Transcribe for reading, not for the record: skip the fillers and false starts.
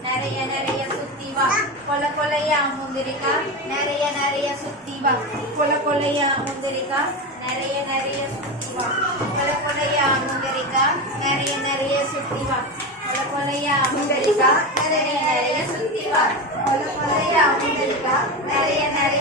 நிறைய நிறைய சுத்தி வா கொல கொலையா முந்திரிக்கா நிறைய நிறைய சுத்தி வா கொல கொலையா முந்திரிக்கா நிறைய நிறைய சுத்தி வா கொல கொலையா முந்திரிக்கா நிறைய நிறைய சுத்தி வா கொல கொலையா முந்திரிக்கா நிறைய நிறைய சுத்தி வா கொல கொலையா முந்திரிக்கா நிறைய நிறைய